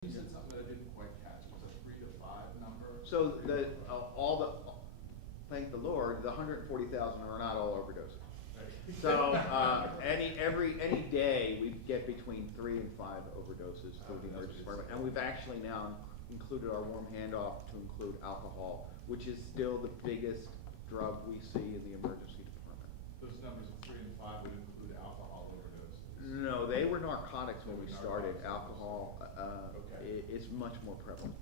You said something that I didn't quite catch. It was a 3 to 5 number. So thank the Lord, the 140,000 are not all overdoses. So any day we get between 3 and 5 overdoses through the emergency department, and we've actually now included our warm handoff to include alcohol, which is still the biggest drug we see in the emergency department. Those numbers of 3 and 5 would include alcohol overdoses. No, they were narcotics when we started. Alcohol is much more prevalent.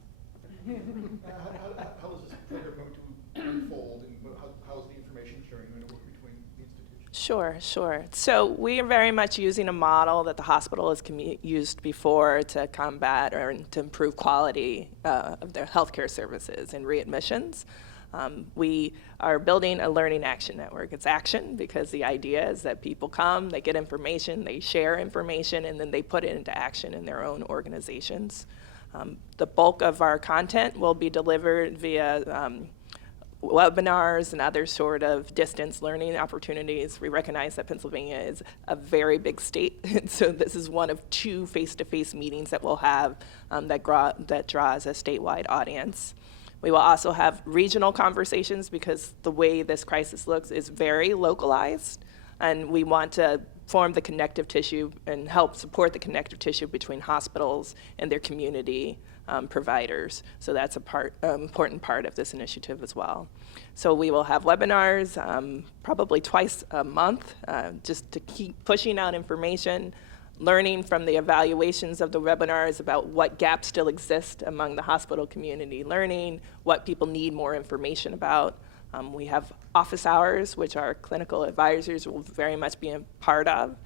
How is this program going to unfold, and how is the information sharing going to work between the institutions? Sure. So we are very much using a model that the hospital has used before to combat or to improve quality of their healthcare services and readmissions. We are building a learning action network. It's action because the idea is that people come, they get information, they share information, and then they put it into action in their own organizations. The bulk of our content will be delivered via webinars and other sort of distance learning opportunities. We recognize that Pennsylvania is a very big state, and so this is one of 2 face-to-face meetings that we'll have that draws a statewide audience. We will also have regional conversations because the way this crisis looks is very localized, and we want to form the connective tissue and help support the connective tissue between hospitals and their community providers. So that's important part of this initiative as well. So we will have webinars probably twice a month just to keep pushing out information, learning from the evaluations of the webinars about what gaps still exist among the hospital community, learning what people need more information about. We have office hours, which our clinical advisors will very much be a part of,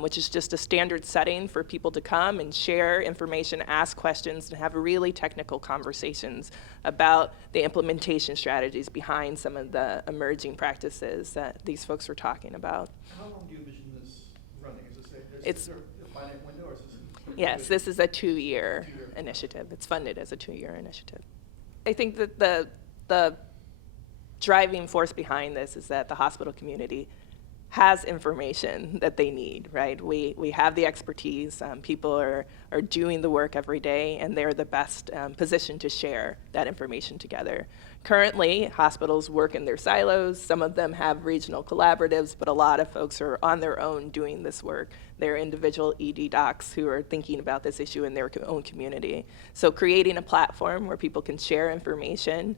which is just a standard setting for people to come and share information, ask questions, and have really technical conversations about the implementation strategies behind some of the emerging practices that these folks were talking about. How long do you envision this running? It's is there a finite window, or is this? Yes, this is a 2-year initiative. It's funded as a 2-year initiative. I think that the driving force behind this is that the hospital community has information that they need, right? We have the expertise. People are doing the work every day, and they're the best positioned to share that information together. Currently, hospitals work in their silos. Some of them have regional collaboratives, but a lot of folks are on their own doing this work. They're individual ED docs who are thinking about this issue in their own community. So creating a platform where people can share information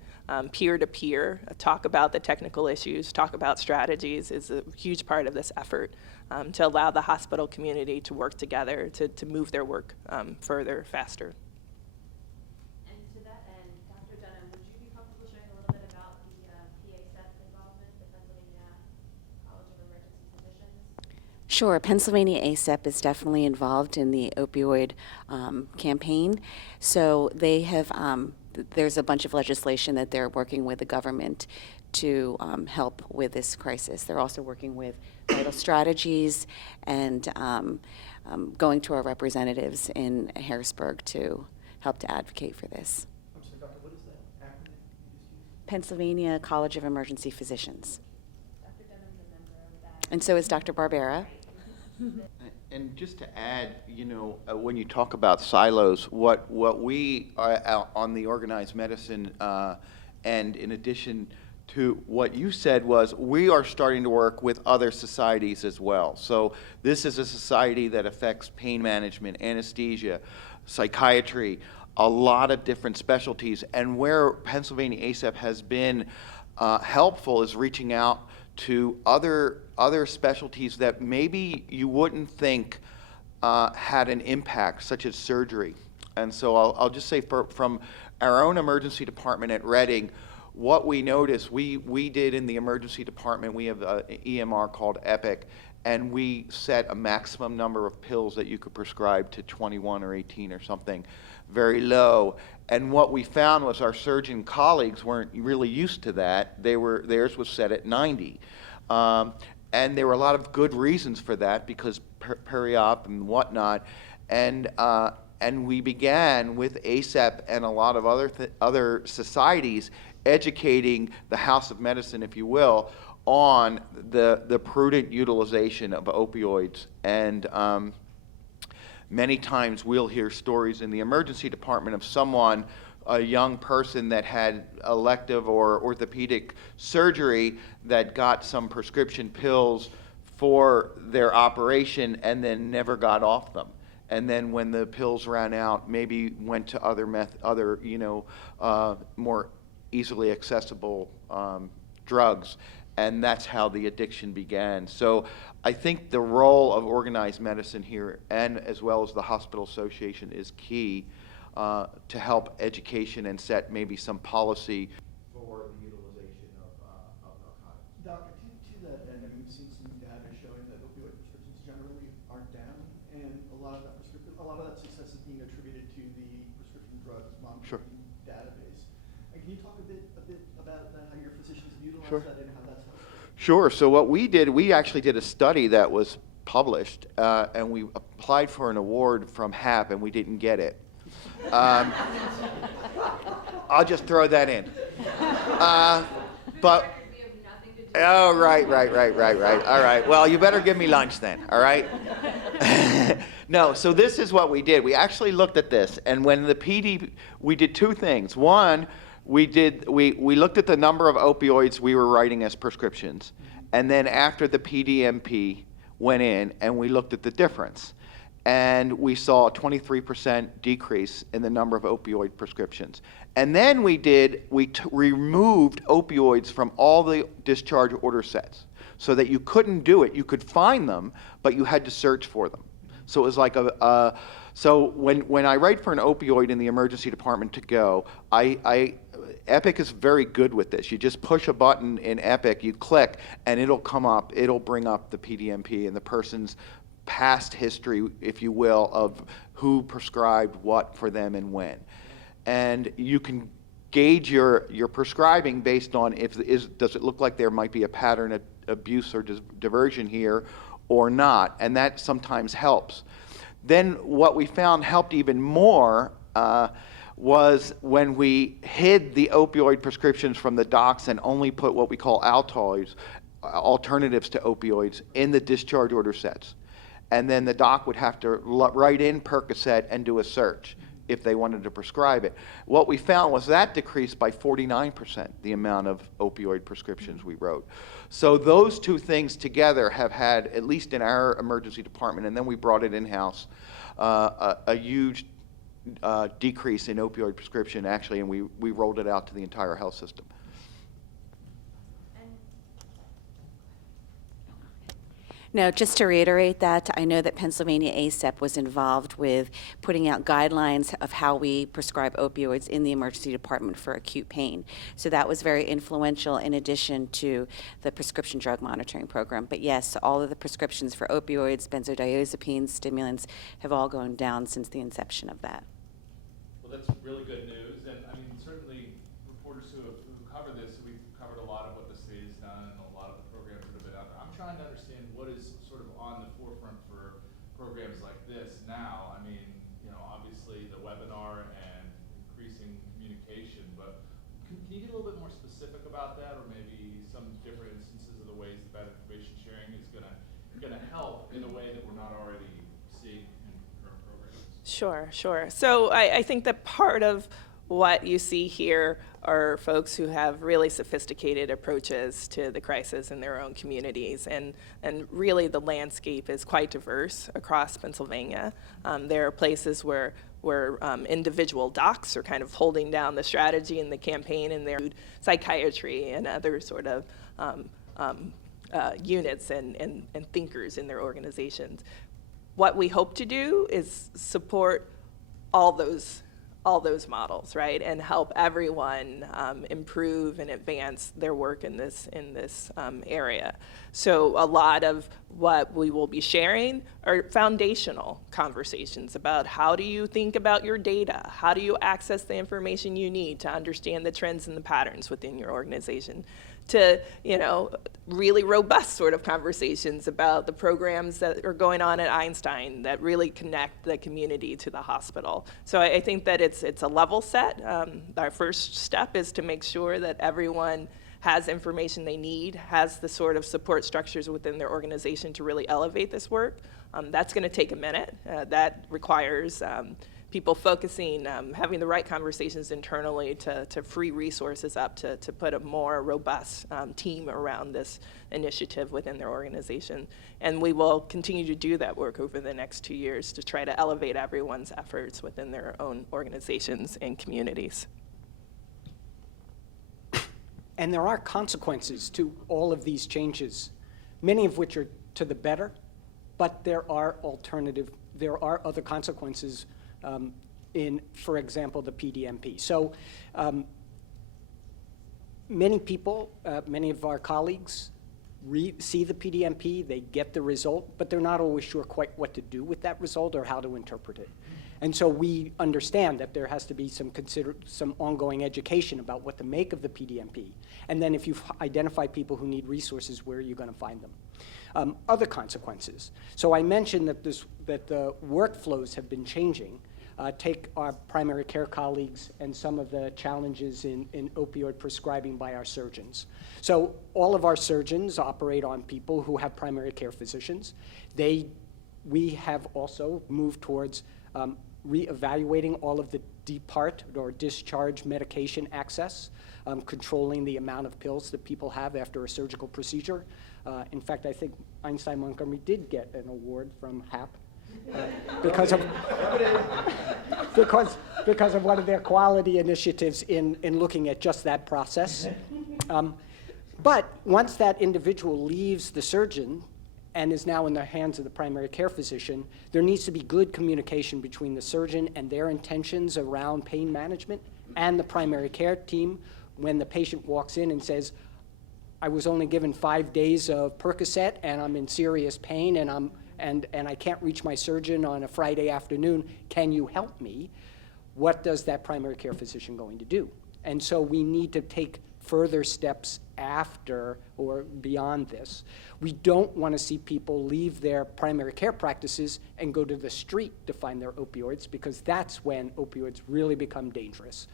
peer-to-peer, talk about the technical issues, talk about strategies is a huge part of this effort to allow the hospital community to work together to move their work further, faster. And to that end, Dr. Dunham, would you be comfortable sharing a little bit about the PASEP involvement, the Pennsylvania College of Emergency Physicians? Sure. Pennsylvania ACEP is definitely involved in the opioid campaign. So they have, there's a bunch of legislation that they're working with the government to help with this crisis. They're also working with vital strategies and going to our representatives in Harrisburg to help to advocate for this. I'm sorry, Doctor, what is that acronym you just used? Pennsylvania College of Emergency Physicians. Dr. Dunham's a member of that. And so is Dr. Barbera. And just to add, when you talk about silos, what we are on the organized medicine and in addition to what you said was we are starting to work with other societies as well. So this is a society that affects pain management, anesthesia, psychiatry, a lot of different specialties. And where Pennsylvania ACEP has been helpful is reaching out to other specialties that maybe you wouldn't think had an impact, such as surgery. And so I'll just say from our own emergency department at Reading, what we noticed, we did in the emergency department, we have an EMR called Epic, and we set a maximum number of pills that you could prescribe to 21 or 18 or something, very low. And what we found was our surgeon colleagues weren't really used to that. Theirs was set at 90. And there were a lot of good reasons for that because peri-op and whatnot. And we began with ACEP and a lot of other societies educating the House of Medicine, if you will, on the prudent utilization of opioids. And Many times we'll hear stories in the emergency department of someone, a young person that had elective or orthopedic surgery that got some prescription pills for their operation and then never got off them. And then when the pills ran out, maybe went to other more easily accessible drugs. And that's how the addiction began. So I think the role of organized medicine here, and as well as the hospital association, is key to help education and set maybe some policy for the utilization of narcotics. Doctor, to that end, I mean, we've seen some data showing that opioid prescriptions generally are down, and a lot of that success is being attributed to the prescription drugs monitoring database. And can you talk a bit about that, how your physicians utilize that and how that's helped? Sure. So what we did, we actually did a study that was published, and we applied for an award from HAP, and we didn't get it. I'll just throw that in. But oh, right. All right. Well, you better give me lunch then. All right. No. So this is what we did. We actually looked at this, and when the PD, we did two things. One, we looked at the number of opioids we were writing as prescriptions, and then after the PDMP went in, and we looked at the difference. And we saw a 23% decrease in the number of opioid prescriptions. And then we removed opioids from all the discharge order sets so that you couldn't do it. You could find them, but you had to search for them. So it was like so when I write for an opioid in the emergency department to go, Epic is very good with this. You just push a button in Epic, you click, and it'll come up, it'll bring up the PDMP and the person's past history, if you will, of who prescribed what for them and when. And you can gauge your prescribing based on does it look like there might be a pattern of abuse or diversion here or not, and that sometimes helps. Then what we found helped even more was when we hid the opioid prescriptions from the docs and only put what we call Altoids, alternatives to opioids, in the discharge order sets. And then the doc would have to write in Percocet and do a search if they wanted to prescribe it. What we found was that decreased by 49% the amount of opioid prescriptions we wrote. So those two things together have had, at least in our emergency department, and then we brought it in-house, a huge decrease in opioid prescription, actually, and we rolled it out to the entire health system. No, just to reiterate that, I know that Pennsylvania ACEP was involved with putting out guidelines of how we prescribe opioids in the emergency department for acute pain. So that was very influential in addition to the prescription drug monitoring program. But yes, all of the prescriptions for opioids, benzodiazepines, stimulants have all gone down since the inception of that. Well, that's really good news, and I mean, certainly reporters who cover this, we've covered a lot of what the state has done and a lot of the programs that have been out there. I'm trying to understand what is sort of on the forefront for programs like this now. I mean, obviously the webinar and increasing communication, but can you get a little bit more specific about that, or maybe some different instances of the ways that information sharing is gonna help in a way that we're not already seeing in current programs? Sure. So I think that part of what you see here are folks who have really sophisticated approaches to the crisis in their own communities, and really the landscape is quite diverse across Pennsylvania. There are places where individual docs are kind of holding down the strategy and the campaign, and their psychiatry and other sort of units and thinkers in their organizations. What we hope to do is support all those models, right, and help everyone improve and advance their work in this area. So a lot of what we will be sharing are foundational conversations about how do you think about your data, how do you access the information you need to understand the trends and the patterns within your organization, to really robust sort of conversations about the programs that are going on at Einstein that really connect the community to the hospital. So I think that it's a level set. Our first step is to make sure that everyone has information they need, has the sort of support structures within their organization to really elevate this work. That's going to take a minute. That requires people focusing, having the right conversations internally to free resources up to put a more robust team around this initiative within their organization. And we will continue to do that work over the next 2 years to try to elevate everyone's efforts within their own organizations and communities. And there are consequences to all of these changes, many of which are to the better, but there are other consequences in, for example, the PDMP. So many people, many of our colleagues see the PDMP, they get the result, but they're not always sure quite what to do with that result or how to interpret it. And so we understand that there has to be some ongoing education about what to make of the PDMP. And then if you've identified people who need resources, where are you going to find them? Other consequences. So I mentioned that the workflows have been changing. Take our primary care colleagues and some of the challenges in opioid prescribing by our surgeons. So all of our surgeons operate on people who have primary care physicians. We have also moved towards reevaluating all of the depart or discharge medication access, controlling the amount of pills that people have after a surgical procedure. In fact, I think Einstein Montgomery did get an award from HAP because of one of their quality initiatives in looking at just that process. But once that individual leaves the surgeon and is now in the hands of the primary care physician, there needs to be good communication between the surgeon and their intentions around pain management and the primary care team when the patient walks in and says, I was only given 5 days of Percocet and I'm in serious pain and I can't reach my surgeon on a Friday afternoon. Can you help me? What does that primary care physician going to do? And so we need to take further steps after or beyond this. We don't want to see people leave their primary care practices and go to the street to find their opioids, because that's when opioids really become dangerous.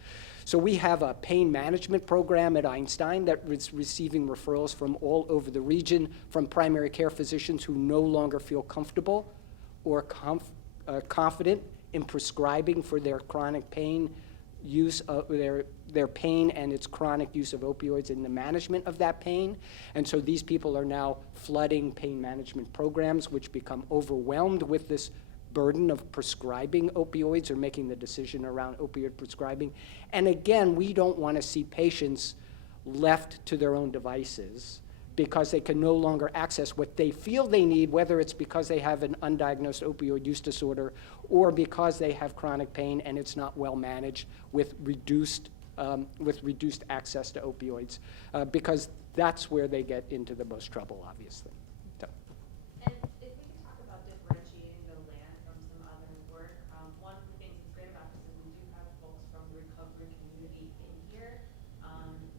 So we have a pain management program at Einstein that is receiving referrals from all over the region from primary care physicians who no longer feel comfortable or confident in prescribing for their chronic pain use of their pain and its chronic use of opioids in the management of that pain. And so these people are now flooding pain management programs, which become overwhelmed with this burden of prescribing opioids or making the decision around opioid prescribing. And again, we don't want to see patients left to their own devices because they can no longer access what they feel they need, whether it's because they have an undiagnosed opioid use disorder or because they have chronic pain and it's not well managed with reduced access to opioids, because that's where they get into the most trouble, obviously. So. And if we could talk about differentiating the LAN from some other work, one of the things that's great about this is we do have folks from the recovery community in here,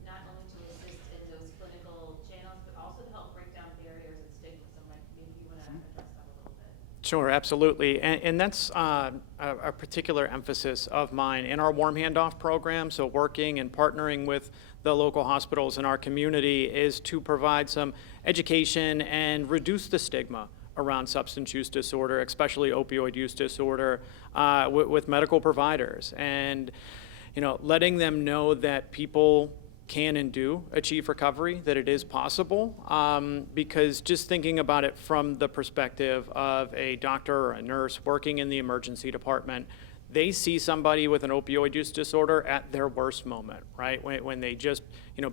not only to assist in those clinical channels, but also to help break down barriers and stigma. So Mike, maybe you want to address that a little bit. Sure, absolutely. And that's a particular emphasis of mine in our warm handoff program. So working and partnering with the local hospitals in our community is to provide some education and reduce the stigma around substance use disorder, especially opioid use disorder, with medical providers. And, letting them know that people can and do achieve recovery, that it is possible, because just thinking about it from the perspective of a doctor or a nurse working in the emergency department, they see somebody with an opioid use disorder at their worst moment, right? When they just,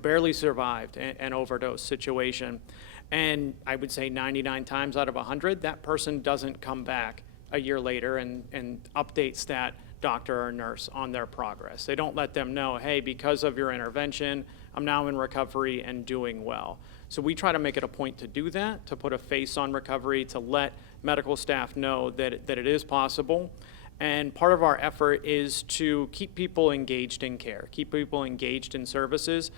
barely survived an overdose situation. And I would say 99 times out of 100, that person doesn't come back a year later and updates that doctor or nurse on their progress. They don't let them know, hey, because of your intervention, I'm now in recovery and doing well. So we try to make it a point to do that, to put a face on recovery, to let medical staff know that it is possible. And part of our effort is to keep people engaged in care, keep people engaged in services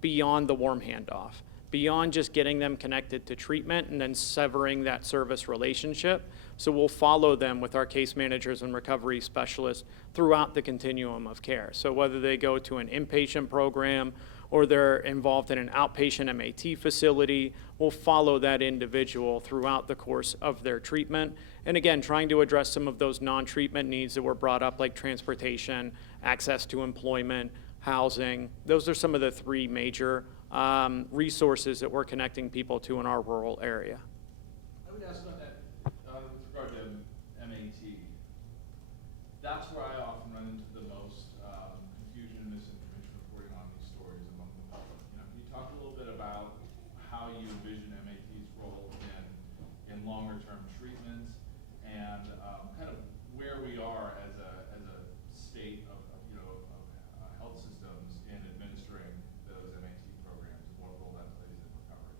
beyond the warm handoff, beyond just getting them connected to treatment and then severing that service relationship. So we'll follow them with our case managers and recovery specialists throughout the continuum of care. So whether they go to an inpatient program or they're involved in an outpatient MAT facility, we'll follow that individual throughout the course of their treatment. And again, trying to address some of those non-treatment needs that were brought up, like transportation, access to employment, housing. Those are some of the three major resources that we're connecting people to in our rural area. I would ask on that, with regard to MAT, that's where I often run into the most confusion and misinformation reporting on these stories among the public. Can you talk a little bit about how you envision MAT's role in longer-term treatments and kind of where we are as a state of health systems in administering those MAT programs, and what role that plays in recovery?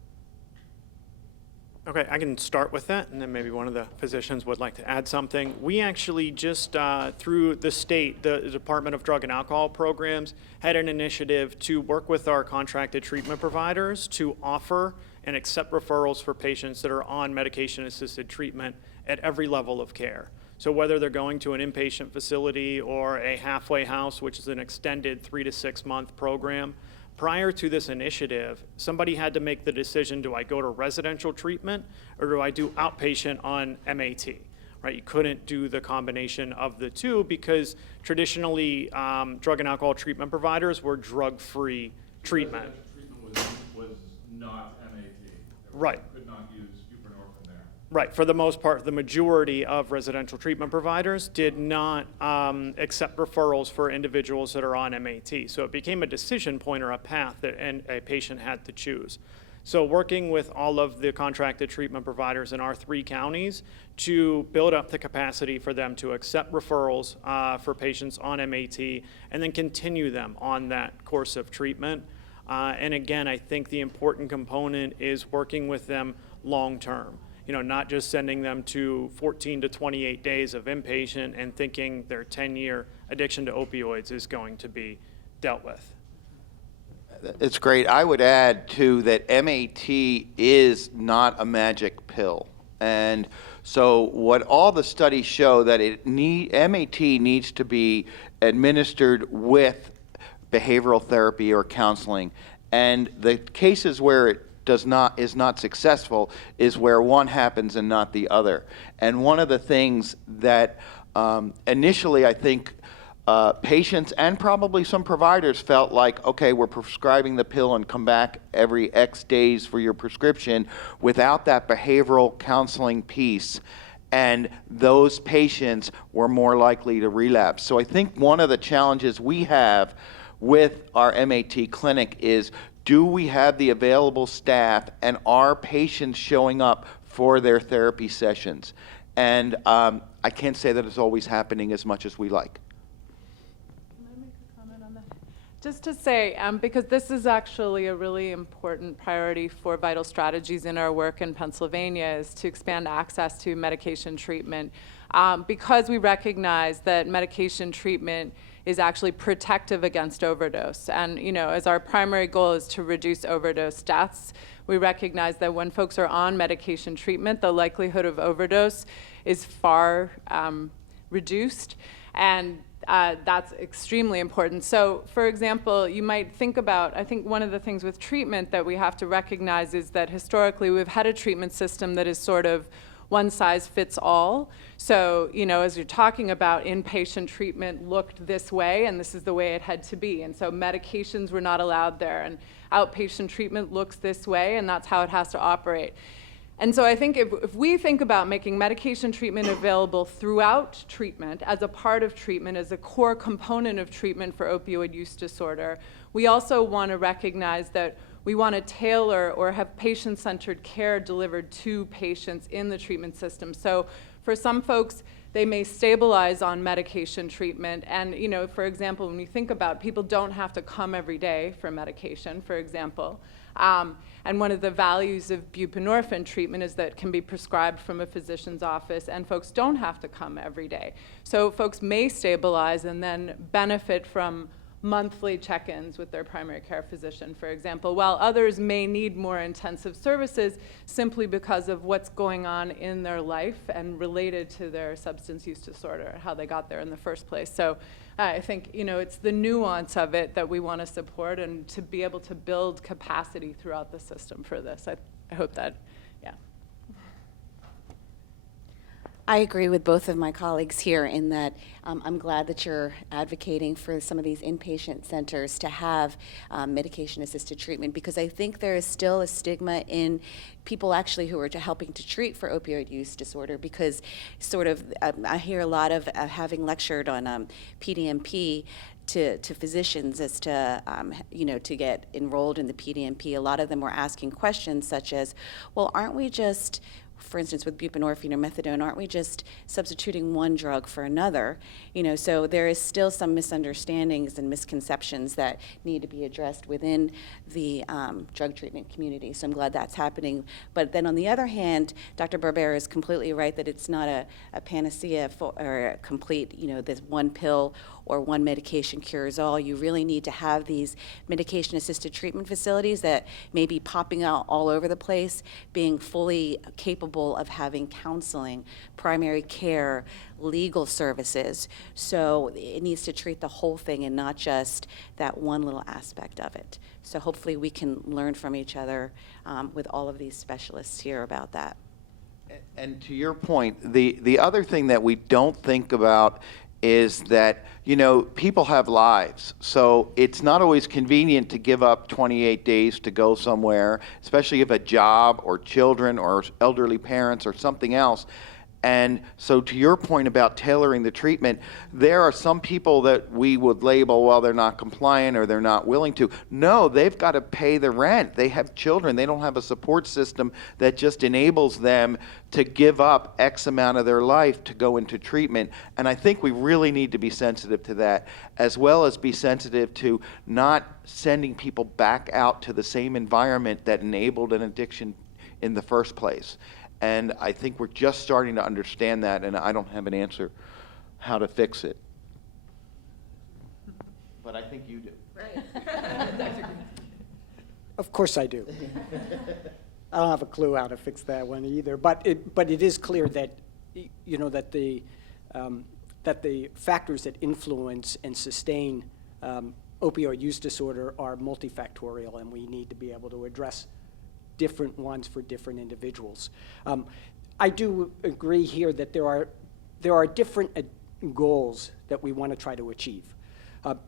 Okay, I can start with that, and then maybe one of the physicians would like to add something. We actually just, through the state, the Department of Drug and Alcohol Programs, had an initiative to work with our contracted treatment providers to offer and accept referrals for patients that are on medication-assisted treatment at every level of care. So whether they're going to an inpatient facility or a halfway house, which is an extended 3 to 6 month program, prior to this initiative, somebody had to make the decision, do I go to residential treatment or do I do outpatient on MAT? Right? You couldn't do the combination of the two because traditionally drug and alcohol treatment providers were drug-free treatment. Residential treatment was not MAT. Right. Could not use buprenorphine there. Right, for the most part, the majority of residential treatment providers did not accept referrals for individuals that are on MAT. So it became a decision point or a path that a patient had to choose. So working with all of the contracted treatment providers in our 3 counties to build up the capacity for them to accept referrals for patients on MAT and then continue them on that course of treatment. And again, I think the important component is working with them long-term. Not just sending them to 14 to 28 days of inpatient and thinking their 10-year addiction to opioids is going to be dealt with. It's great. I would add, too, that MAT is not a magic pill. And so what all the studies show that MAT needs to be administered with behavioral therapy or counseling. And the cases where it is not successful is where one happens and not the other. And one of the things that initially I think patients and probably some providers felt like, okay, we're prescribing the pill and come back every X days for your prescription without that behavioral counseling piece. And those patients were more likely to relapse. So I think one of the challenges we have with our MAT clinic is, do we have the available staff and are patients showing up for their therapy sessions? And I can't say that it's always happening as much as we like. Can I make a comment on that? Just to say, because this is actually a really important priority for Vital Strategies in our work in Pennsylvania, is to expand access to medication treatment. Because we recognize that medication treatment is actually protective against overdose. And as our primary goal is to reduce overdose deaths, we recognize that when folks are on medication treatment, the likelihood of overdose is far reduced. And that's extremely important. So, for example, you might think about, I think one of the things with treatment that we have to recognize is that historically we've had a treatment system that is sort of one size fits all. So, as you're talking about, inpatient treatment looked this way, and this is the way it had to be. And so medications were not allowed there. And outpatient treatment looks this way, and that's how it has to operate. And so I think if we think about making medication treatment available throughout treatment, as a part of treatment, as a core component of treatment for opioid use disorder, we also want to recognize that we want to tailor or have patient-centered care delivered to patients in the treatment system. So for some folks, they may stabilize on medication treatment. And, for example, when you think about people don't have to come every day for medication, for example. And one of the values of buprenorphine treatment is that it can be prescribed from a physician's office, and folks don't have to come every day. So folks may stabilize and then benefit from monthly check-ins with their primary care physician, for example, while others may need more intensive services simply because of what's going on in their life and related to their substance use disorder, how they got there in the first place. So I think, it's the nuance of it that we want to support, and to be able to build capacity throughout the system for this. I hope that, yeah. I agree with both of my colleagues here in that I'm glad that you're advocating for some of these inpatient centers to have medication-assisted treatment, because I think there is still a stigma in people actually who are helping to treat for opioid use disorder, because sort of I hear a lot of having lectured on PDMP to physicians as to, to get enrolled in the PDMP. A lot of them were asking questions such as, well, aren't we just, for instance, with buprenorphine or methadone, aren't we just substituting one drug for another? So there is still some misunderstandings and misconceptions that need to be addressed within the drug treatment community. So I'm glad that's happening. But then on the other hand, Dr. Barbera is completely right that it's not a panacea or a complete, this one pill or one medication cures all. You really need to have these medication-assisted treatment facilities that may be popping out all over the place, being fully capable of having counseling, primary care, legal services. So it needs to treat the whole thing and not just that one little aspect of it. So hopefully we can learn from each other with all of these specialists here about that. And to your point, the other thing that we don't think about is that, people have lives. So it's not always convenient to give up 28 days to go somewhere, especially if a job or children or elderly parents or something else. And so to your point about tailoring the treatment, there are some people that we would label, well, they're not compliant or they're not willing to. No, they've got to pay the rent. They have children. They don't have a support system that just enables them to give up X amount of their life to go into treatment. And I think we really need to be sensitive to that, as well as be sensitive to not sending people back out to the same environment that enabled an addiction in the first place. And I think we're just starting to understand that, and I don't have an answer how to fix it. But I think you do. Right. Of course I do. I don't have a clue how to fix that one either, but it is clear that, that the factors that influence and sustain opioid use disorder are multifactorial, and we need to be able to address different ones for different individuals. I do agree here that there are different goals that we want to try to achieve.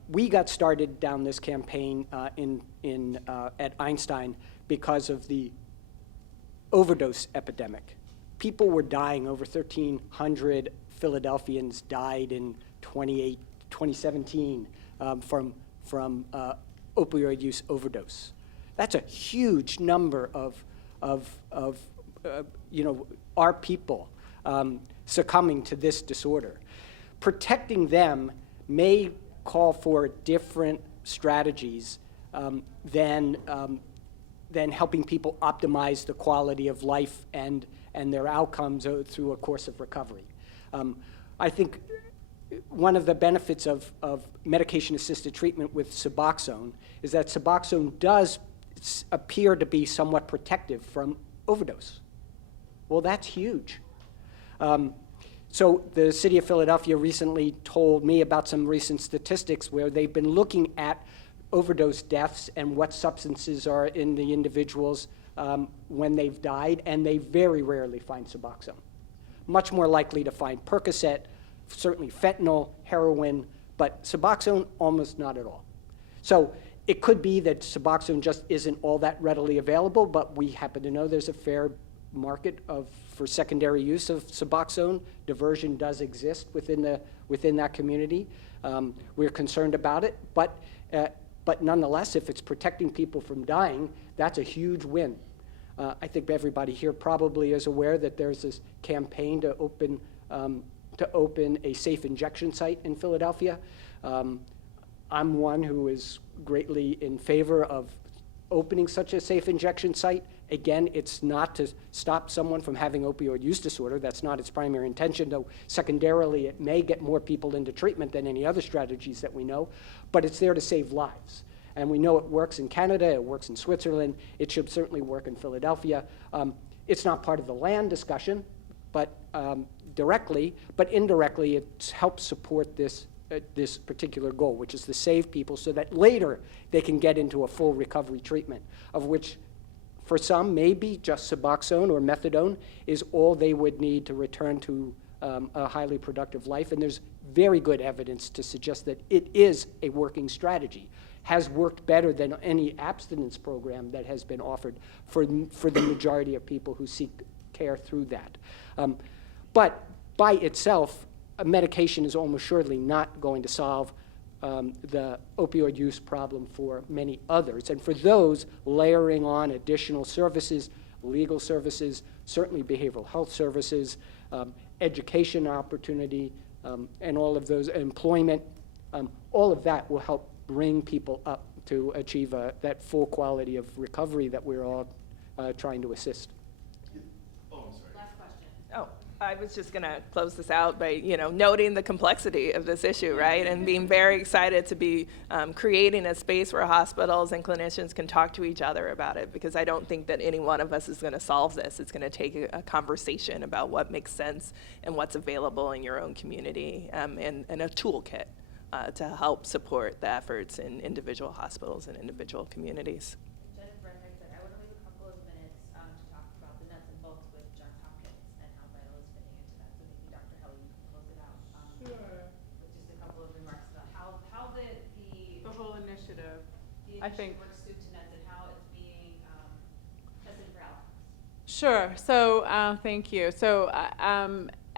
We got started down this campaign at Einstein because of the overdose epidemic. People were dying. Over 1,300 Philadelphians died in 2017 from opioid use overdose. That's a huge number of our people succumbing to this disorder. Protecting them may call for different strategies than helping people optimize the quality of life and their outcomes through a course of recovery. I think one of the benefits of medication-assisted treatment with Suboxone is that Suboxone does appear to be somewhat protective from overdose. Well, that's huge. So the city of Philadelphia recently told me about some recent statistics where they've been looking at overdose deaths and what substances are in the individuals when they've died, and they very rarely find Suboxone. Much more likely to find Percocet, certainly fentanyl, heroin, but Suboxone almost not at all. So it could be that Suboxone just isn't all that readily available, but we happen to know there's a fair market for secondary use of Suboxone. Diversion does exist within that community. We're concerned about it, but nonetheless, if it's protecting people from dying, that's a huge win. I think everybody here probably is aware that there's this campaign to open a safe injection site in Philadelphia. I'm one who is greatly in favor of opening such a safe injection site. Again, it's not to stop someone from having opioid use disorder. That's not its primary intention, though secondarily it may get more people into treatment than any other strategies that we know, but it's there to save lives. And we know it works in Canada, it works in Switzerland, it should certainly work in Philadelphia. It's not part of the LAN discussion, but directly, but indirectly, it helps support this particular goal, which is to save people so that later they can get into a full recovery treatment, of which for some, maybe just Suboxone or methadone is all they would need to return to a highly productive life. And there's very good evidence to suggest that it is a working strategy, has worked better than any abstinence program that has been offered for the majority of people who seek care through that. But by itself, a medication is almost surely not going to solve the opioid use problem for many others. And for those, layering on additional services, legal services, certainly behavioral health services, education opportunity, and all of those, employment, all of that will help bring people up to achieve that full quality of recovery that we're all trying to assist. Oh, I'm sorry. Last question. Oh, I was just going to close this out by, noting the complexity of this issue, right? And being very excited to be creating a space where hospitals and clinicians can talk to each other about it, because I don't think that any one of us is going to solve this. It's going to take a conversation about what makes sense and what's available in your own community, and a toolkit to help support the efforts in individual hospitals and individual communities. Jennifer, like I said, I want to leave a couple of minutes to talk about the nuts and bolts with Johns Hopkins and how Vital is fitting into that. So maybe Dr. Helly, you can close it out. Sure. With just a couple of remarks about how the whole initiative, I initiative think. works soup to nuts and how it's being tested for outcomes. Sure. So thank you. So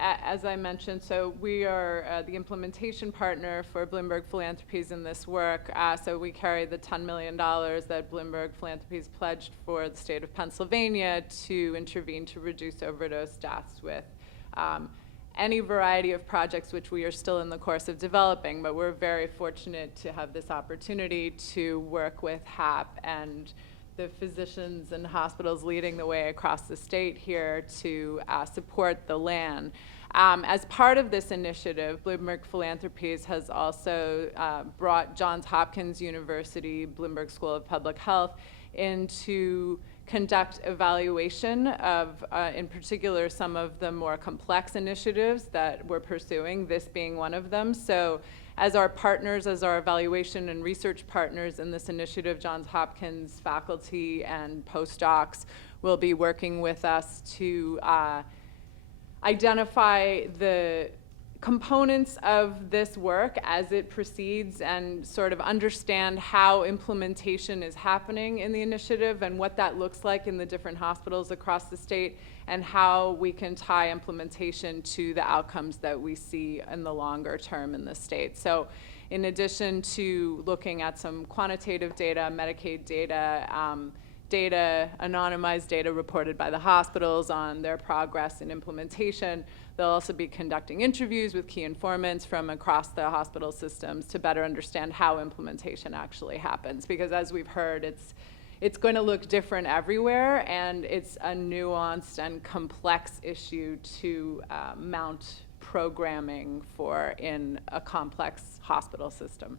as I mentioned, so we are the implementation partner for Bloomberg Philanthropies in this work. So we carry the $10 million that Bloomberg Philanthropies pledged for the state of Pennsylvania to intervene to reduce overdose deaths with any variety of projects which we are still in the course of developing. But we're very fortunate to have this opportunity to work with HAP and the physicians and hospitals leading the way across the state here to support the LAN. As part of this initiative, Bloomberg Philanthropies has also brought Johns Hopkins University, Bloomberg School of Public Health, in to conduct evaluation of, in particular, some of the more complex initiatives that we're pursuing, this being one of them. So as our partners, as our evaluation and research partners in this initiative, Johns Hopkins faculty and postdocs will be working with us to identify the components of this work as it proceeds and sort of understand how implementation is happening in the initiative and what that looks like in the different hospitals across the state, and how we can tie implementation to the outcomes that we see in the longer term in the state. So in addition to looking at some quantitative data, Medicaid data, anonymized data reported by the hospitals on their progress in implementation, they'll also be conducting interviews with key informants from across the hospital systems to better understand how implementation actually happens. Because as we've heard, it's going to look different everywhere, and it's a nuanced and complex issue to mount programming for in a complex hospital system.